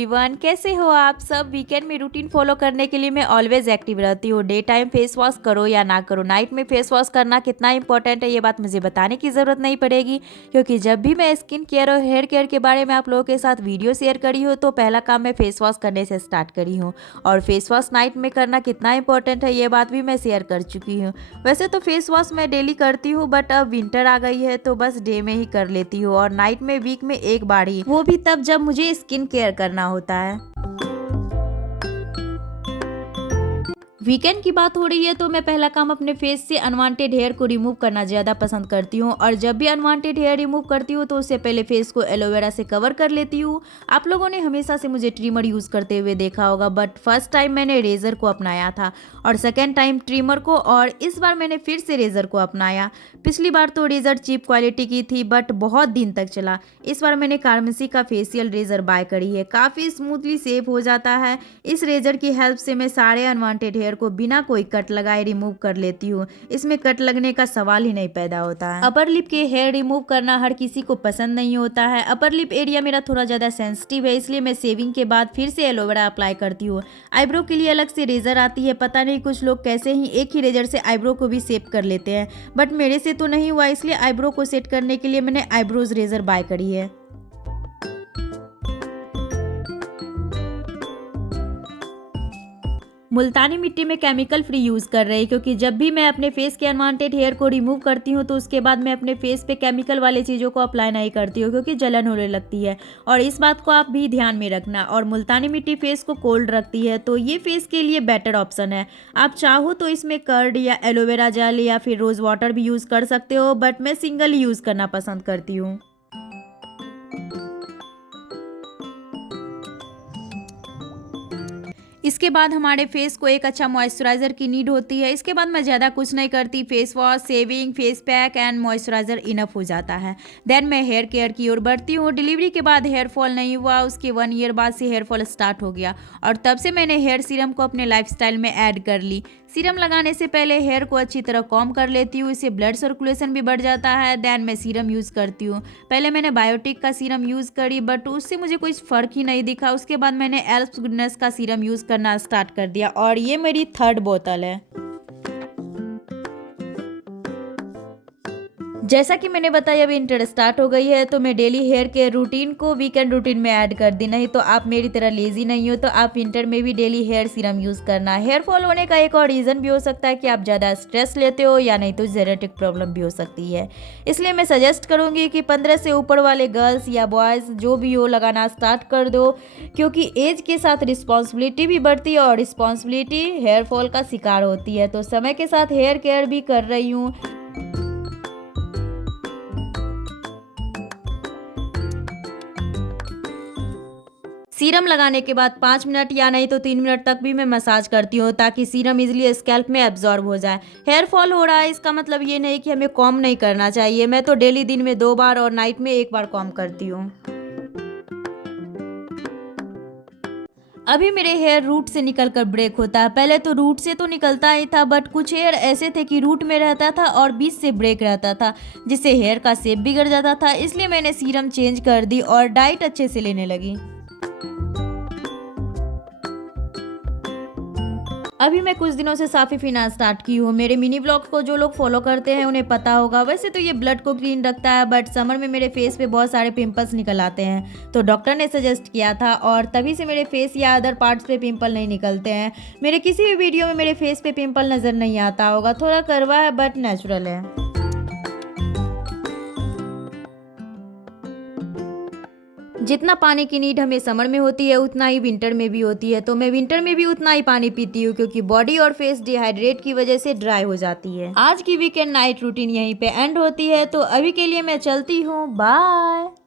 Everyone, कैसे हो आप सब। वीकेंड में रूटीन फॉलो करने के लिए मैं ऑलवेज एक्टिव रहती हूँ। डे टाइम फेस वॉश करो या ना करो, नाइट में फेस वॉश करना कितना इंपॉर्टेंट है ये बात मुझे बताने की ज़रूरत नहीं पड़ेगी, क्योंकि जब भी मैं स्किन केयर और हेयर केयर के बारे में आप लोगों के साथ वीडियो शेयर करी हूँ तो पहला काम मैं फेस वॉश करने से स्टार्ट करी हूँ। और फेस वॉश नाइट में करना कितना इंपॉर्टेंट है ये बात भी मैं शेयर कर चुकी हूँ। वैसे तो फेस वॉश मैं डेली करती हूँ, बट अब विंटर आ गई है तो बस डे में ही कर लेती हूँ, और नाइट में वीक में एक बार ही, वो भी तब जब मुझे स्किन केयर करना होता है। वीकेंड की बात हो रही है तो मैं पहला काम अपने फेस से अनवांटेड हेयर को रिमूव करना ज़्यादा पसंद करती हूँ, और जब भी अनवांटेड हेयर रिमूव करती हूँ तो उससे पहले फेस को एलोवेरा से कवर कर लेती हूँ। आप लोगों ने हमेशा से मुझे ट्रिमर यूज़ करते हुए देखा होगा, बट फर्स्ट टाइम मैंने रेज़र को अपनाया था और सेकेंड टाइम ट्रिमर को, और इस बार मैंने फिर से रेज़र को अपनाया। पिछली बार तो रेज़र चीप क्वालिटी की थी बट बहुत दिन तक चला। इस बार मैंने कार्मेसी का फेशियल रेज़र बाय करी है, काफ़ी स्मूथली सेफ हो जाता है। इस रेज़र की हेल्प से मैं सारे अनवांटेड हेयर को बिना कोई कट लगाए रिमूव कर लेती हूँ। इसमें कट लगने का सवाल ही नहीं पैदा होता है। अपर लिप के हेयर रिमूव करना हर किसी को पसंद नहीं होता है। अपर लिप एरिया मेरा थोड़ा ज़्यादा सेंसिटिव है, इसलिए मैं शेविंग के बाद फिर से एलोवेरा अप्लाई करती हूँ। आईब्रो के लिए अलग से रेजर आती है, पता नहीं कुछ लोग कैसे ही एक ही रेजर से आईब्रो को भी शेप कर लेते हैं, बट मेरे से तो नहीं हुआ, इसलिए आईब्रो को सेट करने के लिए मैंने आईब्रोज रेजर बाय करी है। मुल्तानी मिट्टी में केमिकल फ्री यूज़ कर रही, क्योंकि जब भी मैं अपने फेस के अनवांटेड हेयर को रिमूव करती हूँ तो उसके बाद मैं अपने फेस पे केमिकल वाले चीज़ों को अप्लाई नहीं करती हूँ, क्योंकि जलन होने लगती है। और इस बात को आप भी ध्यान में रखना। और मुल्तानी मिट्टी फेस को कोल्ड रखती है, तो ये फेस के लिए बेटर ऑप्शन है। आप चाहो तो इसमें कर्ड या एलोवेरा जेल या फिर रोज़ वाटर भी यूज़ कर सकते हो, बट मैं सिंगल ही यूज़ करना पसंद करती हूँ। इसके बाद हमारे फेस को एक अच्छा मॉइस्चराइज़र की नीड होती है। इसके बाद मैं ज़्यादा कुछ नहीं करती, face wash, shaving, face pack and moisturiser enough हो जाता है। देन मैं हेयर केयर की ओर बढ़ती हूँ। डिलीवरी के बाद हेयर फॉल नहीं हुआ, उसके 1 ईयर बाद से हेयर फॉल स्टार्ट हो गया, और तब से मैंने हेयर सीरम को अपने लाइफस्टाइल में ऐड कर ली। सीरम लगाने से पहले हेयर को अच्छी तरह कॉम्ब कर लेती हूँ, इससे ब्लड सर्कुलेशन भी बढ़ जाता है। देन मैं सीरम यूज़ करती हूँ। पहले मैंने बायोटिक का सीरम यूज़ करी, बट उससे मुझे कोई फ़र्क ही नहीं दिखा। उसके बाद मैंने एल्प्स गुडनेस का सीरम यूज़ करना स्टार्ट कर दिया, और ये मेरी 3rd बोतल है। जैसा कि मैंने बताया अभी विंटर स्टार्ट हो गई है, तो मैं डेली हेयर केयर रूटीन को वीकेंड रूटीन में ऐड कर दी। नहीं तो आप मेरी तरह लेजी नहीं हो तो आप विंटर में भी डेली हेयर सीरम यूज़ करना। हेयर फॉल होने का एक और रीज़न भी हो सकता है कि आप ज़्यादा स्ट्रेस लेते हो, या नहीं तो जेनेटिक प्रॉब्लम भी हो सकती है। इसलिए मैं सजेस्ट करूँगी कि 15 से ऊपर वाले गर्ल्स या बॉयज़ जो भी हो लगाना स्टार्ट कर दो, क्योंकि एज के साथ रिस्पॉन्सिबिलिटी भी बढ़ती है, और रिस्पॉन्सिबिलिटी हेयर फॉल का शिकार होती है। तो समय के साथ हेयर केयर भी कर रही हूँ। सीरम लगाने के बाद 5 मिनट या नहीं तो 3 मिनट तक भी मैं मसाज करती हूँ, ताकि सीरम इजीली स्कैल्प में एब्जॉर्ब हो जाए। हेयर फॉल हो रहा है इसका मतलब ये नहीं कि हमें कॉम्ब नहीं करना चाहिए। मैं तो डेली दिन में 2 बार और नाइट में 1 बार कॉम्ब करती हूँ। अभी मेरे हेयर रूट से निकलकर ब्रेक होता है। पहले तो रूट से तो निकलता ही था, बट कुछ हेयर ऐसे थे कि रूट में रहता था और बीच से ब्रेक रहता था, जिससे हेयर का शेप बिगड़ जाता था। इसलिए मैंने सीरम चेंज कर दी और डाइट अच्छे से लेने लगी। अभी मैं कुछ दिनों से साफ़ी पीना स्टार्ट की हूँ। मेरे मिनी ब्लॉग्स को जो लोग फॉलो करते हैं उन्हें पता होगा। वैसे तो ये ब्लड को क्लीन रखता है, बट समर में मेरे फेस पे बहुत सारे पिंपल्स निकल आते हैं, तो डॉक्टर ने सजेस्ट किया था, और तभी से मेरे फेस या अदर पार्ट्स पे पिंपल नहीं निकलते हैं। मेरे किसी भी वीडियो में मेरे फेस पे पिंपल नज़र नहीं आता होगा, थोड़ा करवा है बट नेचुरल है। जितना पानी की नीड हमें समर में होती है उतना ही विंटर में भी होती है, तो मैं विंटर में भी उतना ही पानी पीती हूँ, क्योंकि बॉडी और फेस डिहाइड्रेट की वजह से ड्राई हो जाती है। आज की वीकेंड नाइट रूटीन यहीं पे एंड होती है, तो अभी के लिए मैं चलती हूँ। बाय।